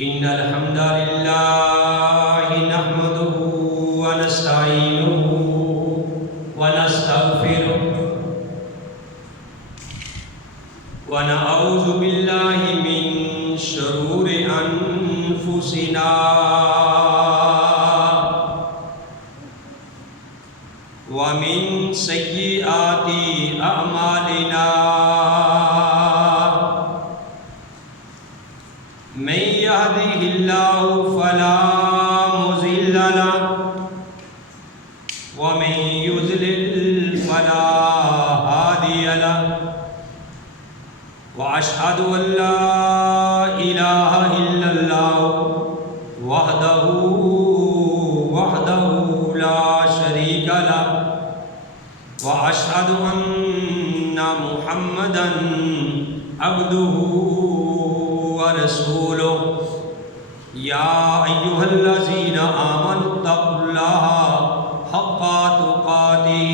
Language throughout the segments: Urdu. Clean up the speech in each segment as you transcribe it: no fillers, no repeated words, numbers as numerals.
إن الحمد لله نحمده ونستعينه ونستغفره ونعوذ بالله من شرور أنفسنا ومن سيئات أعمالنا من يهده الله فلا مضل له ومن يضلل فلا هادي له وأشهد أن لا إله إلا الله وحده لا شريك له وأشهد أن محمدًا عبده ورسوله يا أيها الذين آمنوا اتقوا الله حق تقاته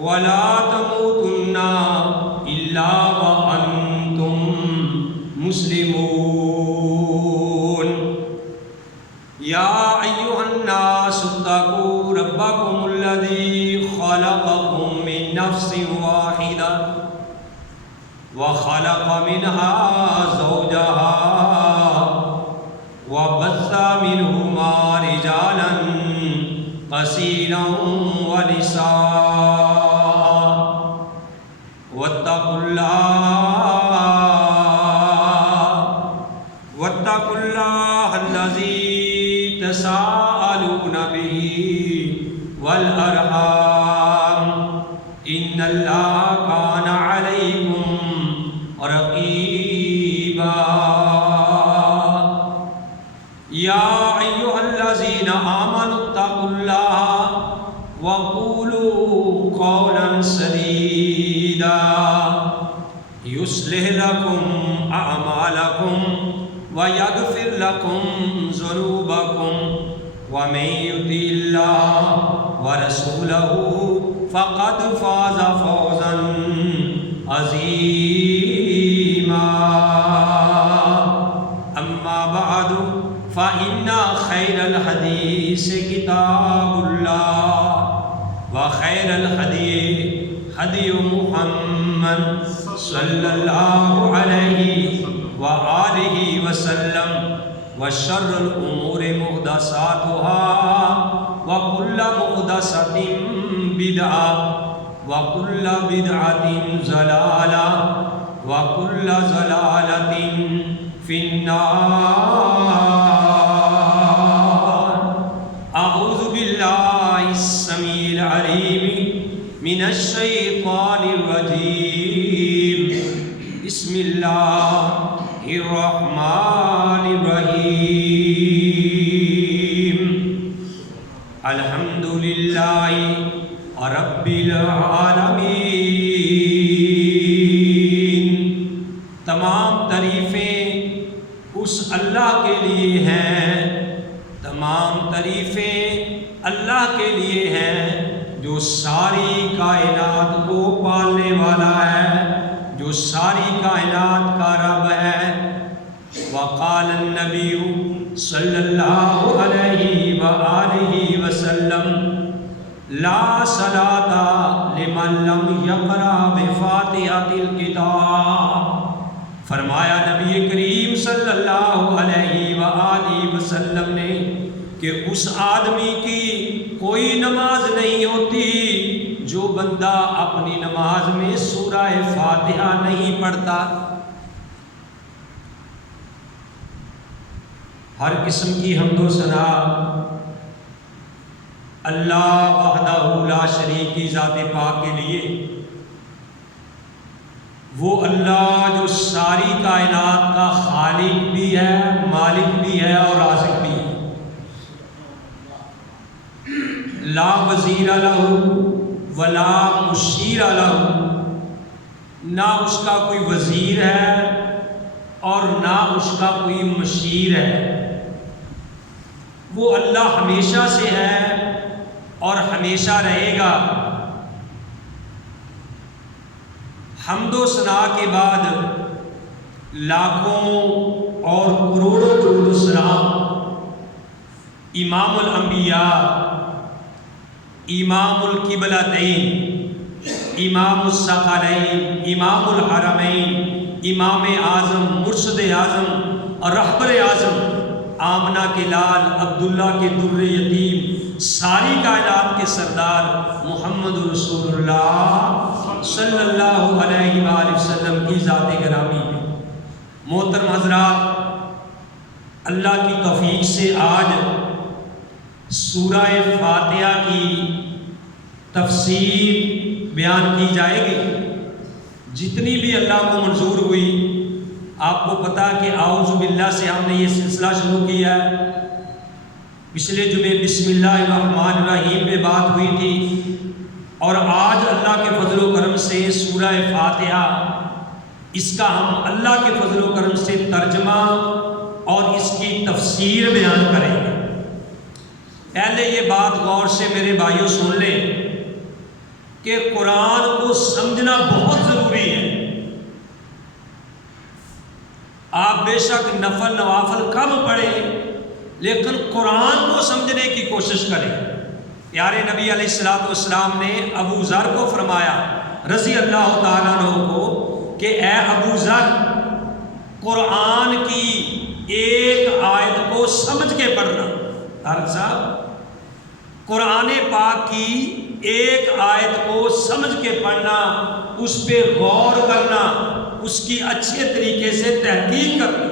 ولا تموتن إلا وأنتم مسلمون يا أيها الناس اتقوا ربكم الذي خلقكم من نفس واحدة وخلق منها زوجها وبث منهما رجالا كثيرا ونساء واتقوا الله الذي تساءلون به والأرحام إن الله كان عليكم رقيبا يا أيها الذين آمنوا اتقوا الله وقولوا قولا سديدا يصلح لكم أعمالكم ويغفر لكم ذنوبكم ومن يطع الله ورسوله فقد فاز فوزا عظيما أما بعد فإن خير الحديث كتاب الله وخير الهدي هدي محمد صلى الله عليه وآله وسلم وشر الأمور محدثاتها وكل محدثة بدعة وكل بدعة ضلالة وكل ضلالة في النار. أعوذ بالله السميع العليم من الشيطان الرجيم. بسم الله الرحمن الرحيم. الحمد لله رب العالمین. تمام تعریفیں اس اللہ کے لیے ہیں، تمام تعریفیں اللہ کے لیے ہیں جو ساری کائنات کو پالنے والا ہے، جو ساری کائنات کا رب ہے. وقال النبی صلی اللہ علیہ وآلہ وسلم لا صلاۃ لمن لم یقرأ بفاتحۃ الکتاب. فرمایا نبی کریم صلی اللہ علیہ وآلہ وسلم نے کہ اس آدمی کی کوئی نماز نہیں ہوتی جو بندہ اپنی نماز میں سورہ فاتحہ نہیں پڑھتا. ہر قسم کی حمد و ثنا اللہ وحدہ لا شریک کی ذات پاک کے لیے. وہ اللہ جو ساری کائنات کا خالق بھی ہے، مالک بھی ہے اور رازق بھی ہے. لا وزیر لہ ولا مشیر لہ، نہ اس کا کوئی وزیر ہے اور نہ اس کا کوئی مشیر ہے. وہ اللہ ہمیشہ سے ہے اور ہمیشہ رہے گا. حمد و ثنا کے بعد لاکھوں اور کروڑوں درود و سلام امام الانبیاء، امام القبلتین، امام الثقلین، امام الحرمین، امام اعظم، مرشد اعظم اور رہبر اعظم، آمنہ کے لال، عبداللہ کے در یتیم، ساری کائنات کے سردار محمد رسول اللہ صلی اللہ علیہ وآلہ وسلم کی ذات گرامی میں محترم حضرات، اللہ کی توفیق سے آج سورہ فاتحہ کی تفسیر بیان کی جائے گی، جتنی بھی اللہ کو منظور ہوئی۔ آپ کو پتا کہ اعوذ باللہ سے ہم نے یہ سلسلہ شروع کیا ہے۔ پچھلے جمعے بسم اللہ الرحمن الرحیم پہ بات ہوئی تھی، اور آج اللہ کے فضل و کرم سے سورہ فاتحہ، اس کا ہم اللہ کے فضل و کرم سے ترجمہ اور اس کی تفسیر بیان کریں گے۔ پہلے یہ بات غور سے میرے بھائیوں سن لیں کہ قرآن کو سمجھنا بہت ضروری ہے۔ آپ بے شک نفل نوافل کم پڑھیں، لیکن قرآن کو سمجھنے کی کوشش کریں۔ پیارے نبی علیہ السلام نے ابو ذر کو فرمایا رضی اللہ تعالیٰ عنہ کو کہ اے ابو ذر، قرآن کی ایک آیت کو سمجھ کے پڑھنا۔ طارق صاحب، قرآن پاک کی ایک آیت کو سمجھ کے پڑھنا، اس پہ غور کرنا، اس کی اچھے طریقے سے تحقیق کرنا۔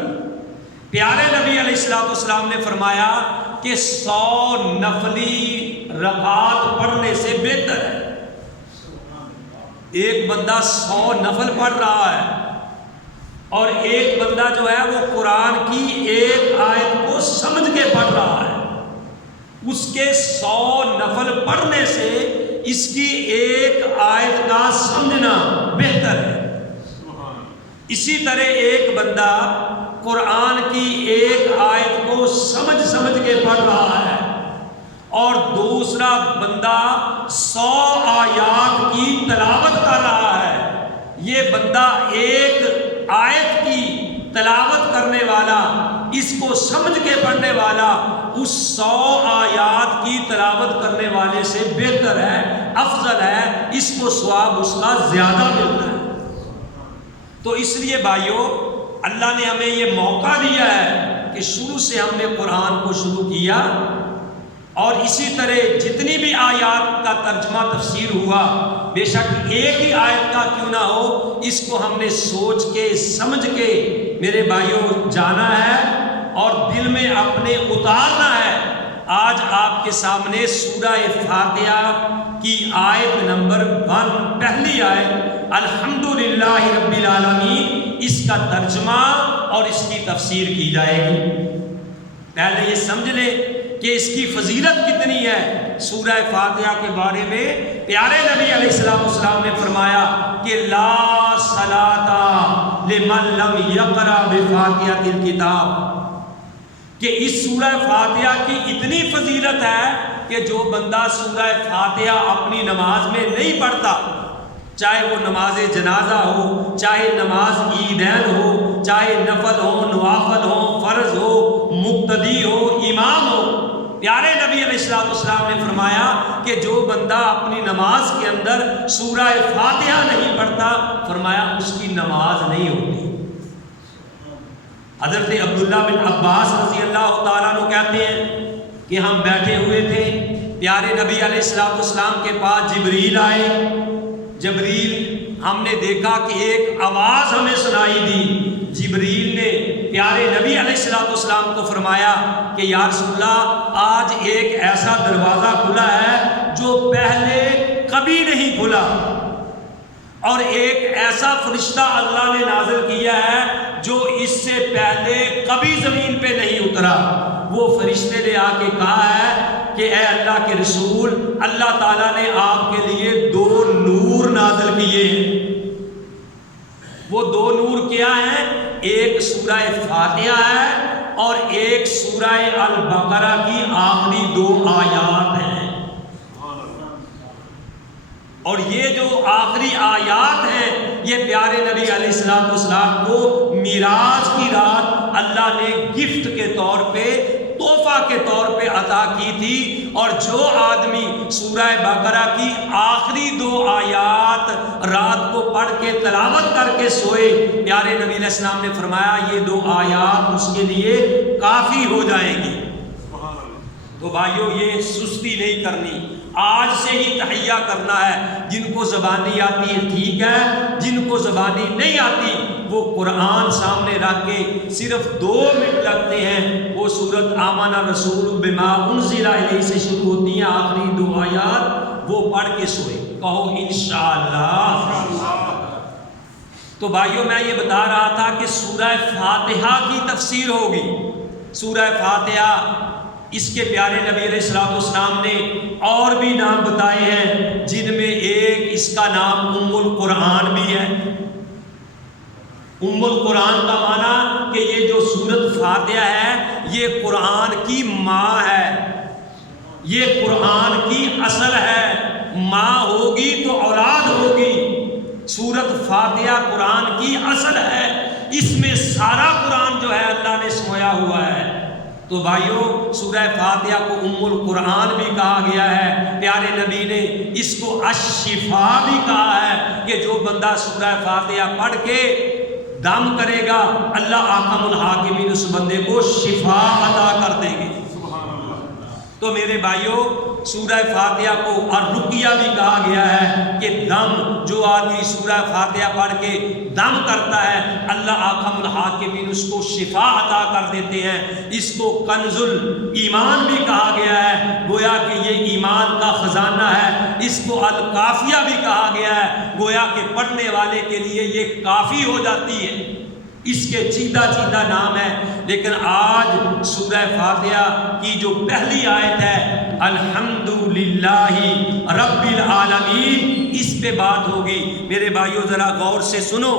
پیارے نبی علیہ السلام نے فرمایا کہ 100 نفلی رکعات پڑھنے سے بہتر ہے۔ ایک بندہ 100 نفل پڑھ رہا ہے، اور ایک بندہ جو ہے وہ قرآن کی ایک آیت کو سمجھ کے پڑھ رہا ہے، اس کے 100 نفل پڑھنے سے اس کی ایک آیت کا سمجھنا بہتر ہے۔ اسی طرح ایک بندہ قرآن کی ایک آیت کو سمجھ کے پڑھ رہا ہے، اور دوسرا بندہ 100 آیات کی تلاوت کر رہا ہے۔ یہ بندہ ایک آیت کی تلاوت کرنے والا، اس کو سمجھ کے پڑھنے والا، اس 100 آیات کی تلاوت کرنے والے سے بہتر ہے، افضل ہے، اس کو ثواب اس کا زیادہ ملتا ہے۔ تو اس لیے بھائیوں، اللہ نے ہمیں یہ موقع دیا ہے کہ شروع سے ہم نے قرآن کو شروع کیا، اور اسی طرح جتنی بھی آیات کا ترجمہ تفسیر ہوا، بے شک ایک ہی آیت کا کیوں نہ ہو، اس کو ہم نے سوچ کے سمجھ کے میرے بھائیوں جانا ہے اور دل میں اپنے اتارنا ہے۔ آج آپ کے سامنے سورہ فاتحہ کی آیت نمبر 1، پہلی آیت الحمدللہ رب العالمین، اس کا ترجمہ اور اس کی تفسیر کی جائے گی۔ پہلے یہ سمجھ لیں کہ اس کی فضیلت کتنی ہے۔ سورہ فاتحہ کے بارے میں پیارے نبی علیہ السلام نے فرمایا کہ لا صلاۃ لمن لم یقرأ بفاتحۃ الکتاب، کہ اس سورہ فاتحہ کی اتنی فضیلت ہے کہ جو بندہ سورہ فاتحہ اپنی نماز میں نہیں پڑھتا، چاہے وہ نماز جنازہ ہو، چاہے نماز عیدین ہو، چاہے نفل ہو، نوافل ہو، فرض ہو، مقتدی ہو، امام ہو، پیارے نبی علیہ السلام نے فرمایا کہ جو بندہ اپنی نماز کے اندر سورہ فاتحہ نہیں پڑھتا، فرمایا اس کی نماز نہیں ہوتی۔ حضرت عبداللہ بن عباس رضی اللہ تعالیٰ عنہ کہتے ہیں کہ ہم بیٹھے ہوئے تھے، پیارے نبی علیہ السلام کے پاس جبریل آئے۔ جبریل، ہم نے دیکھا کہ ایک آواز ہمیں سنائی دی۔ جبریل نے پیارے نبی علیہ السلام کو فرمایا کہ یا رسول اللہ، آج ایک ایسا دروازہ کھلا ہے جو پہلے کبھی نہیں کھلا، اور ایک ایسا فرشتہ اللہ نے نازل کیا ہے جو اس سے پہلے کبھی زمین پہ نہیں اترا۔ وہ فرشتے نے آ کے کہا ہے کہ اے اللہ کے رسول، اللہ تعالیٰ نے آپ کے لیے 2 نور نازل کیے ہیں۔ وہ 2 نور کیا ہیں؟ ایک سورہ فاتحہ ہے اور ایک سورہ البقرہ کی آخری 2 آیات ہیں۔ اور یہ جو آخری آیات ہیں، یہ پیارے نبی علیہ السلام کو میراج کی رات اللہ نے گفٹ کے طور پہ، تحفہ کے طور پہ عطا کی تھی۔ اور جو آدمی سورہ بقرہ کی آخری 2 آیات رات کو پڑھ کے تلاوت کر کے سوئے، پیارے نبی علیہ السلام نے فرمایا یہ 2 آیات اس کے لیے کافی ہو جائیں گی۔ تو بھائیو یہ سستی نہیں کرنی، آج سے ہی تہیہ کرنا ہے۔ جن کو زبانی آتی ہے ٹھیک ہے، جن کو زبانی نہیں آتی وہ قرآن سامنے رکھ کے صرف 2 منٹ لگتے ہیں، وہ سورت آمن الرسول بما انزل الیہ سے شروع ہوتی ہیں، آخری 2 آیات وہ پڑھ کے سوئے، کہو انشاءاللہ۔ تو بھائیو میں یہ بتا رہا تھا کہ سورہ فاتحہ کی تفسیر ہوگی۔ سورہ فاتحہ، اس کے پیارے نبی علیہ الصلوۃ والسلام نے اور بھی نام بتائے ہیں، جن میں ایک اس کا نام ام القرآن بھی ہے۔ ام القرآن کا معنی کہ یہ جو سورت فاتحہ ہے یہ قرآن کی ماں ہے، یہ قرآن کی اصل ہے۔ ماں ہوگی تو اولاد ہوگی۔ سورت فاتحہ قرآن کی اصل ہے، اس میں سارا قرآن جو ہے اللہ نے سمویا ہوا ہے۔ تو بھائیو سورہ فاتحہ کو ام القرآن بھی کہا گیا ہے، پیارے نبی نے اس کو الشفا بھی کہا ہے کہ جو بندہ سورہ فاتحہ پڑھ کے دم کرے گا اللہ احکم الحاکمین اس بندے کو شفا عطا کر دیں گے۔ تو میرے بھائیو سورہ فاتحہ کو الرقیہ بھی کہا گیا ہے کہ دم، جو آدمی سورہ فاتحہ پڑھ کے دم کرتا ہے اللہ احکم الحاکمین اس کو شفا عطا کر دیتے ہیں۔ اس کو کنز الایمان بھی کہا گیا ہے، گویا کہ یہ ایمان کا خزانہ ہے۔ اس کو الکافیہ بھی کہا گیا ہے، گویا کہ پڑھنے والے کے لیے یہ کافی ہو جاتی ہے۔ اس کے چیدہ چیدہ نام ہے، لیکن آج سورہ فاتحہ کی جو پہلی آیت ہے الحمدللہ رب العالمین، اس پہ بات ہوگی۔ میرے بھائیو ذرا غور سے سنو،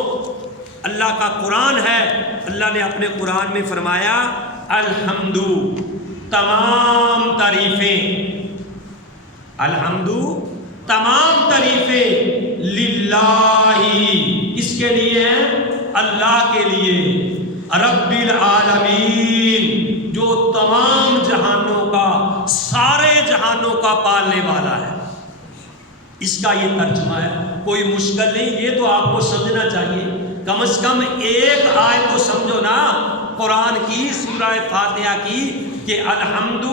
اللہ کا قرآن ہے، اللہ نے اپنے قرآن میں فرمایا الحمد، تمام تعریفیں، الحمد تمام تعریفیں، للہ اس کے لیے ہیں، اللہ کے لیے، رب العالمین جو تمام جہانوں کا، سارے جہانوں کا پالنے والا ہے۔ اس کا یہ ترجمہ ہے، کوئی مشکل نہیں، یہ تو آپ کو سمجھنا چاہیے، کم از کم ایک آیت تو سمجھو نا قرآن کی، سورہ فاتحہ کی، کہ الحمد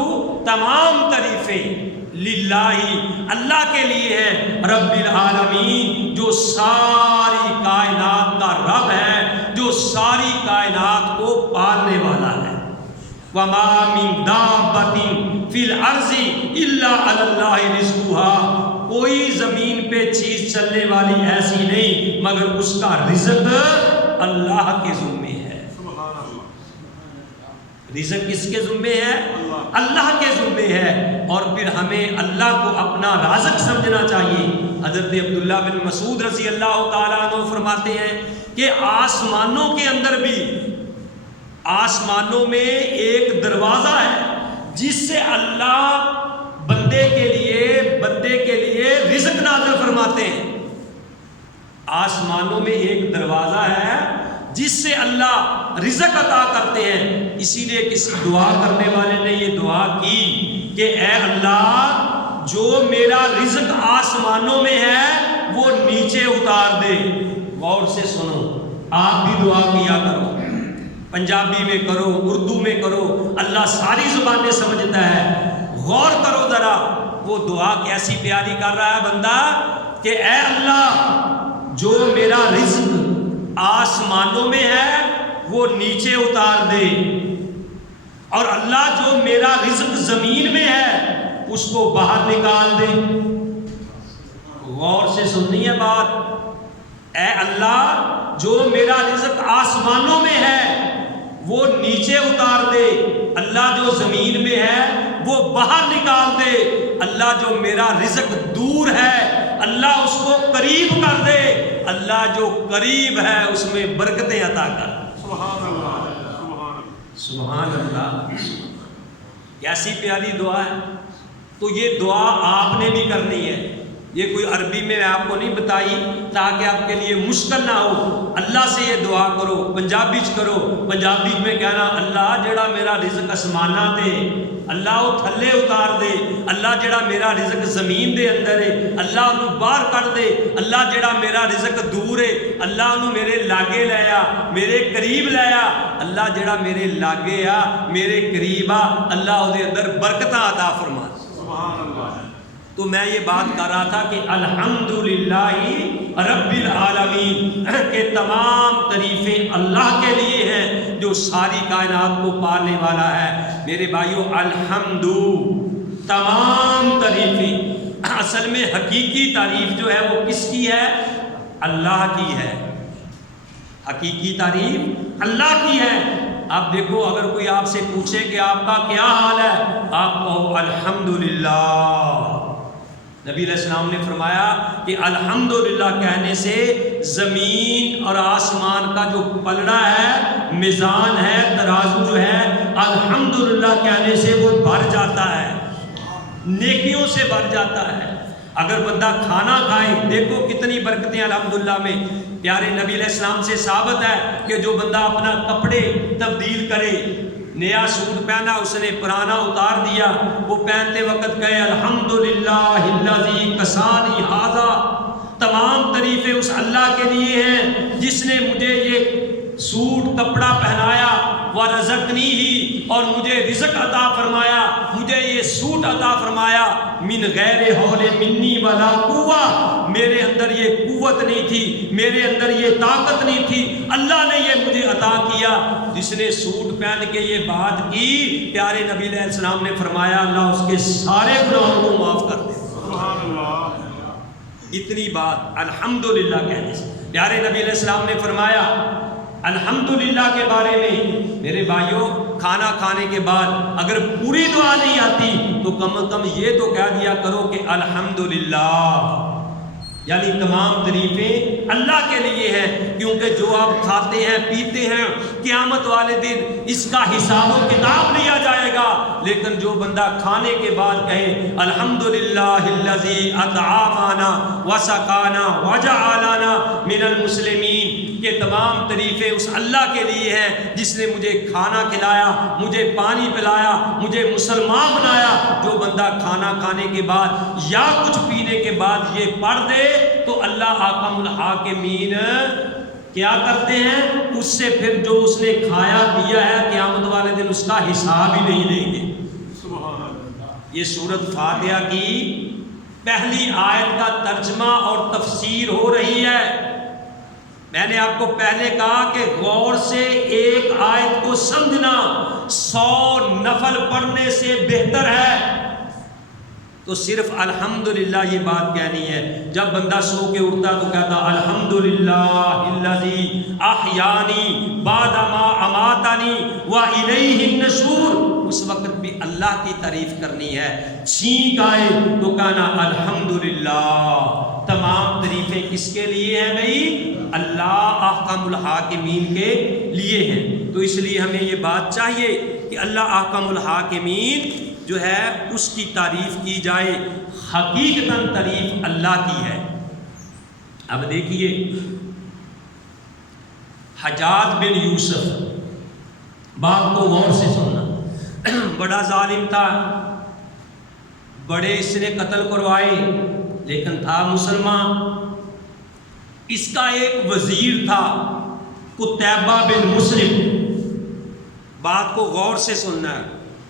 تمام تعریفیں للہ اللہ کے لیے ہے، رب العالمین جو ساری کائنات کا رب ہے، جو ساری کائنات کو پالنے والا ہے۔ وما من دابۃ فی الارض الا علی اللہ رزقها، کوئی زمین پہ چیز چلنے والی ایسی نہیں مگر اس کا رزق اللہ کے ذمے ہے۔ رزق کس کے ذمے ہے؟ اللہ کے ذمے ہے۔ اور پھر ہمیں اللہ کو اپنا رازق سمجھنا چاہیے۔ حضرت عبداللہ بن مسعود رضی اللہ تعالیٰ عنہ فرماتے ہیں کہ آسمانوں کے اندر بھی، آسمانوں میں ایک دروازہ ہے جس سے اللہ بندے کے لیے رزق نازل فرماتے ہیں۔ آسمانوں میں ایک دروازہ ہے جس سے اللہ رزق عطا کرتے ہیں۔ اسی لیے کسی دعا کرنے والے نے یہ دعا کی کہ اے اللہ جو میرا رزق آسمانوں میں ہے وہ نیچے اتار دے۔ غور سے سنو، آپ بھی دعا کیا کرو، پنجابی میں کرو، اردو میں کرو، اللہ ساری زبانیں سمجھتا ہے۔ غور کرو ذرا، وہ دعا کیسی پیاری کر رہا ہے بندہ کہ اے اللہ جو میرا رزق آسمانوں میں ہے وہ نیچے اتار دے، اور اللہ جو میرا رزق زمین میں ہے اس کو باہر نکال دے۔ غور سے سننی ہے بات، اے اللہ جو میرا رزق آسمانوں میں ہے وہ نیچے اتار دے، اللہ جو زمین میں ہے وہ باہر نکال دے، اللہ جو میرا رزق دور ہے اللہ اس کو قریب کر دے، اللہ جو قریب ہے اس میں برکتیں عطا کر۔ سبحان اللہ، سبحان اللہ، کیسی پیاری دعا ہے۔ تو یہ دعا آپ نے بھی کرنی ہے، یہ کوئی عربی میں آپ کو نہیں بتائی تاکہ آپ کے لیے مشکل نہ ہو. اللہ سے یہ دعا کرو، پنجابی کرو. پنجابی میں کہنا اللہ جڑا میرا رزق اسمانہ دے اللہ وہ تھلے اتار دے. اللہ جڑا میرا رزق زمین دے اندر ہے اللہ انہوں باہر کر دے. اللہ جڑا میرا رزق دور ہے اللہ انہوں میرے لاگے لیا، میرے قریب لیا. اللہ جڑا میرے لاگے آ میرے قریب آ اللہ وہ دے اندر برکتاں عطا فرما. سبحان اللہ. تو میں یہ بات کر رہا تھا کہ الحمدللہ رب العالمین کہ تمام تعریفیں اللہ کے لیے ہیں جو ساری کائنات کو پالنے والا ہے. میرے بھائیو الحمد تمام تعریفیں اصل میں حقیقی تعریف جو ہے وہ کس کی ہے؟ اللہ کی ہے. حقیقی تعریف اللہ کی ہے. اب دیکھو اگر کوئی آپ سے پوچھے کہ آپ کا کیا حال ہے آپ کہو الحمدللہ. نبی علیہ السلام نے فرمایا کہ الحمدللہ کہنے سے زمین اور آسمان کا جو پلڑا ہے، میزان ہے، ترازو جو ہے الحمدللہ کہنے سے وہ بھر جاتا ہے، نیکیوں سے بھر جاتا ہے. اگر بندہ کھانا کھائے دیکھو کتنی برکتیں الحمدللہ میں. پیارے نبی علیہ السلام سے ثابت ہے کہ جو بندہ اپنا کپڑے تبدیل کرے، نیا سوٹ پہنا اس نے پرانا اتار دیا، وہ پہنتے وقت کہے الحمدللہ الذی کسانی ھذا. تمام تعریفیں اس اللہ کے لیے ہیں جس نے مجھے یہ سوٹ کپڑا پہنایا، ورزقنی ہی اور مجھے رزق عطا فرمایا، مجھے یہ سوٹ عطا فرمایا. من غیر حول منی ولا قوہ، میرے اندر یہ قوت نہیں تھی، میرے اندر یہ طاقت نہیں تھی، اللہ نے یہ مجھے عطا کیا. جس نے سوٹ پہن کے یہ بات کی پیارے نبی علیہ السلام نے فرمایا اللہ اس کے سارے گناہوں کو معاف کر دے. سبحان اللہ. اتنی بات الحمدللہ کہنے سے. پیارے نبی علیہ السلام نے فرمایا الحمدللہ کے بارے میں میرے بھائیوں کھانا کھانے کے بعد اگر پوری دعا نہیں آتی تو کم از کم یہ تو کہہ دیا کرو کہ الحمدللہ. یعنی تمام تعریفیں اللہ کے لیے ہیں کیونکہ جو آپ کھاتے ہیں پیتے ہیں قیامت والے دن اس کا حساب و کتاب لیا جائے گا. لیکن جو بندہ کھانے کے بعد کہے الحمدللہ الذی اطعمنا وسقانا وجعلنا من المسلمین، کہ تمام تعریفیں اس اللہ کے لیے ہیں جس نے مجھے کھانا کھلایا، مجھے پانی پلایا، مجھے مسلمان بنایا. جو بندہ کھانا کھانے کے بعد یا کچھ پینے کے بعد یہ پڑھ دے تو اللہ حاکم الحاکمین کیا کرتے ہیں؟ اس سے پھر جو اس نے کھایا پیا ہے قیامت والے دن اس کا حساب ہی نہیں لیں گے. یہ سورۃ فاتحہ کی پہلی آیت کا ترجمہ اور تفسیر ہو رہی ہے. میں نے آپ کو پہلے کہا کہ غور سے ایک آیت کو سمجھنا 100 نفل پڑھنے سے بہتر ہے. تو صرف الحمدللہ یہ بات کہنی ہے. جب بندہ سو کے اٹھتا تو کہتا الحمدللہ الذی احیانی بعد ما اماتنی والیہ النشور. اس وقت بھی اللہ کی تعریف کرنی ہے. چھینک آئے تو کہنا الحمدللہ. تمام تعریفیں کس کے لیے ہیں بھائی؟ اللہ احکم الحاکمین کے لیے ہیں. تو اس لیے ہمیں یہ بات چاہیے کہ اللہ احکم الحاکمین جو ہے اس کی تعریف کی جائے. حقیقتاً تعریف اللہ کی ہے. اب دیکھیے حجاج بن یوسف، بات کو غور سے سننا. بڑا ظالم تھا، بڑے اس نے قتل کروائے لیکن تھا مسلمان. اس کا ایک وزیر تھا قتیبہ بن مسلم. بات کو غور سے سننا ہے.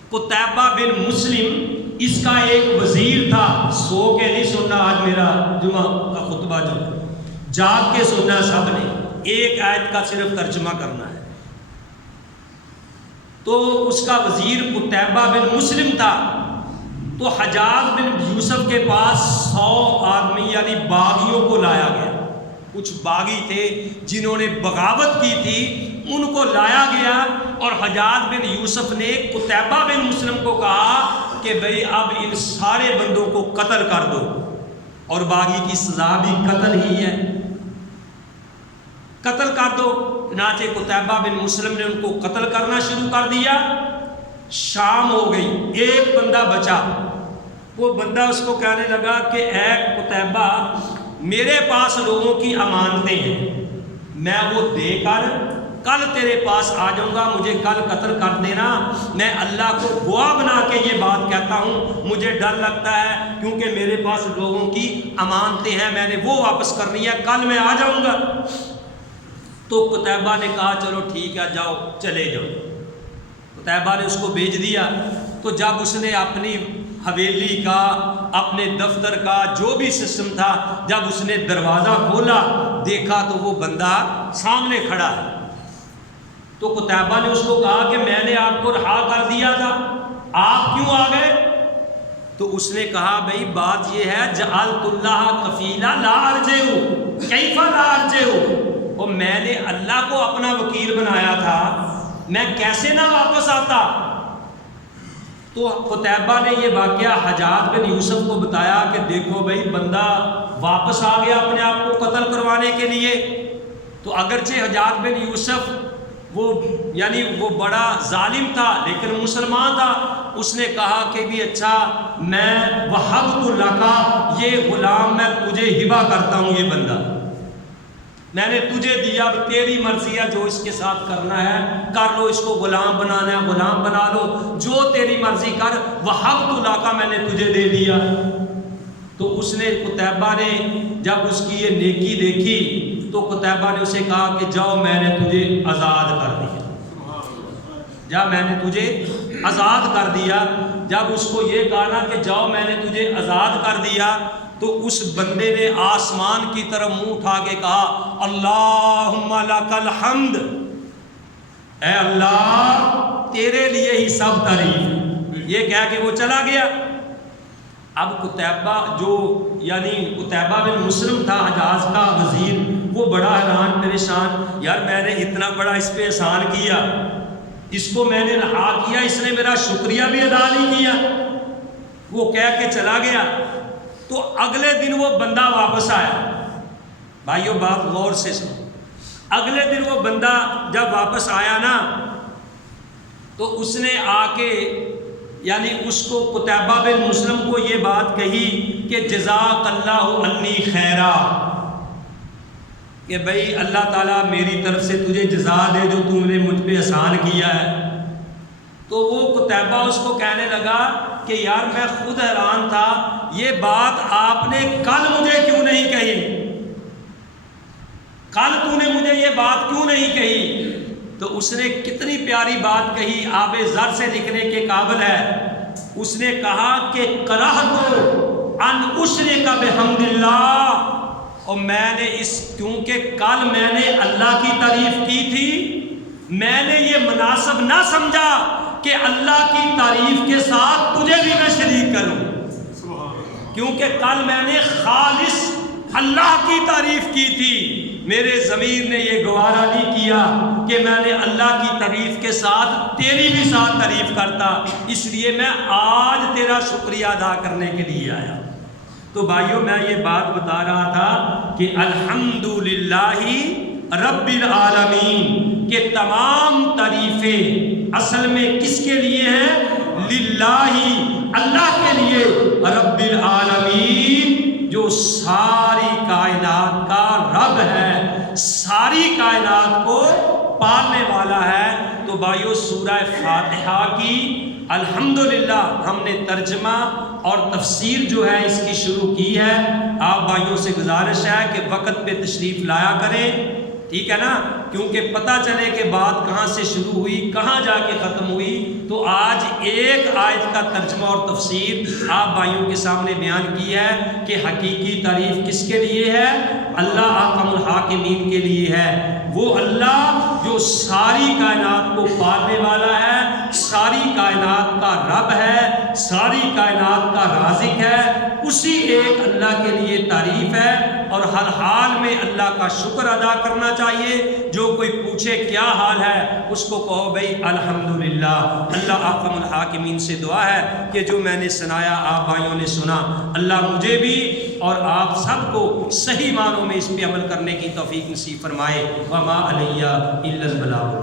قتیبہ بن مسلم اس کا ایک وزیر تھا. سو کے نہیں سننا آج میرا جمعہ کا خطبہ، جو جاگ کے سننا سب نے. ایک آیت کا صرف ترجمہ کرنا ہے. تو اس کا وزیر قتیبہ بن مسلم تھا. تو حجاج بن یوسف کے پاس 100 آدمی یعنی باغیوں کو لایا گیا. کچھ باغی تھے جنہوں نے بغاوت کی تھی، ان کو لایا گیا اور حجاج بن یوسف نے قتیبہ بن مسلم کو کہا کہ بھئی اب ان سارے بندوں کو قتل کر دو. اور باغی کی سزا بھی قتل ہی ہے، قتل کر دو. چنانچہ قتیبہ بن مسلم نے ان کو قتل کرنا شروع کر دیا. شام ہو گئی، ایک بندہ بچا. وہ بندہ اس کو کہنے لگا کہ اے قتیبہ، میرے پاس لوگوں کی امانتیں ہیں، میں وہ دے کر کل تیرے پاس آ جاؤں گا، مجھے کل قتل کر دینا، میں اللہ کو گواہ بنا کے یہ بات کہتا ہوں، مجھے ڈر لگتا ہے کیونکہ میرے پاس لوگوں کی امانتیں ہیں، میں نے وہ واپس کرنی ہے، کل میں آ جاؤں گا۔ تو قتیبہ نے کہا چلو ٹھیک ہے، جاؤ، چلے جاؤ۔ قتیبہ نے اس کو بھیج دیا۔ تو جب اس نے اپنی حویلی کا، اپنے دفتر کا جو بھی سسٹم تھا، جب اس نے دروازہ کھولا دیکھا تو وہ بندہ سامنے کھڑا ہے۔ تو قتیبہ نے اس کو کہا کہ میں نے آپ کو رہا کر دیا تھا، آپ کیوں آ گئے؟ تو اس نے کہا بھئی بات یہ ہے، جعلت اللہ کفیلا لا ارجعو، کیف لا ارجعو، اور میں نے اللہ کو اپنا وکیل بنایا تھا، میں کیسے نہ واپس آتا؟ تو قتیبہ نے یہ واقعہ حجاج بن یوسف کو بتایا کہ دیکھو بھئی بندہ واپس آ گیا اپنے آپ کو قتل کروانے کے لیے۔ تو اگرچہ حجاج بن یوسف وہ بڑا ظالم تھا لیکن مسلمان تھا، اس نے کہا کہ بھی اچھا، میں وہبت لکا، یہ غلام میں تجھے ہبہ کرتا ہوں، یہ بندہ میں نے تجھے دیا، اب تیری مرضی ہے، جو اس کے ساتھ کرنا ہے کر لو، اس کو غلام بنانا ہے غلام بنا لو، جو تیری مرضی کر، وہبت لکا، میں نے تجھے دے دیا۔ تو اس نے قتیبہ نے جب اس کی یہ نیکی دیکھی تو قتیبہ نے اسے کہا کہ جاؤ، میں نے تجھے آزاد کر دیا، جا، میں نے تجھے آزاد کر دیا۔ جب اس کو یہ کہا نا کہ جاؤ میں نے تجھے آزاد کر دیا، تو اس بندے نے آسمان کی طرف منہ اٹھا کے کہا اللہم لک الحمد، اے اللہ تیرے لیے ہی سب تعریف، یہ کہہ کے وہ چلا گیا۔ اب قتیبہ قتیبہ بن مسلم تھا حجاز کا وزیر، وہ بڑا حیران پریشان، یار میں نے اتنا بڑا اس پہ احسان کیا، اس کو میں نے رہا کیا، اس نے میرا شکریہ بھی ادا نہیں کیا، وہ کہہ کے چلا گیا۔ تو اگلے دن وہ بندہ واپس آیا، بھائیو بات غور سے سنو، اگلے دن وہ بندہ جب واپس آیا نا تو اس نے آ کے اس کو قتیبہ بن مسلم کو یہ بات کہی کہ جزاک اللہ عنی خیرا، کہ بھئی اللہ تعالیٰ میری طرف سے تجھے جزا دے جو تم نے مجھ پہ احسان کیا ہے۔ تو وہ قتیبہ اس کو کہنے لگا کہ یار میں خود حیران تھا، یہ بات آپ نے کل مجھے کیوں نہیں کہی، کل تو نے مجھے یہ بات کیوں نہیں کہی؟ تو اس نے کتنی پیاری بات کہی، آب زر سے لکھنے کے قابل ہے۔ اس نے کہا کہ کرہت ان اشرک بحمد اللہ، اور میں نے کیونکہ کل میں نے اللہ کی تعریف کی تھی، میں نے یہ مناسب نہ سمجھا کہ اللہ کی تعریف کے ساتھ تجھے بھی میں شریک کروں، کیونکہ کل میں نے خالص اللہ کی تعریف کی تھی، میرے ضمیر نے یہ گوارا نہیں کیا کہ میں نے اللہ کی تعریف کے ساتھ تیری بھی ساتھ تعریف کرتا، اس لیے میں آج تیرا شکریہ ادا کرنے کے لیے آیا۔ تو بھائیوں میں یہ بات بتا رہا تھا کہ الحمدللہ رب العالمین کہ تمام تعریفیں اصل میں کس کے لیے ہیں؟ للہ، اللہ کے لیے، رب العالمین جو ساری کائنات کا رب ہے، ساری کائنات کو پالنے والا ہے۔ تو بھائیو سورہ فاتحہ کی الحمدللہ ہم نے ترجمہ اور تفسیر جو ہے اس کی شروع کی ہے۔ آپ بھائیوں سے گزارش ہے کہ وقت پہ تشریف لایا کریں، ٹھیک ہے نا، کیونکہ پتہ چلے کہ بات کہاں سے شروع ہوئی کہاں جا کے ختم ہوئی۔ تو آج ایک آیت کا ترجمہ اور تفسیر آپ بھائیوں کے سامنے بیان کی ہے کہ حقیقی تعریف کس کے لیے ہے؟ اللہ احکم الحاکمین کے لیے ہے، وہ اللہ جو ساری کائنات کو پالنے والا ہے، ساری کائنات کا رب ہے، ساری کائنات کا رازق ہے، اسی ایک اللہ کے لیے تعریف ہے، اور ہر حال میں اللہ کا شکر ادا کرنا چاہیے۔ جو کوئی پوچھے کیا حال ہے اس کو کہو بھئی الحمدللہ۔ اللہ احکم الحاکمین سے دعا ہے کہ جو میں نے سنایا آپ بھائیوں نے سنا، اللہ مجھے بھی اور آپ سب کو صحیح معنوں میں اس پہ عمل کرنے کی توفیق نصیب فرمائے۔ وما علیہ الا البلاغ۔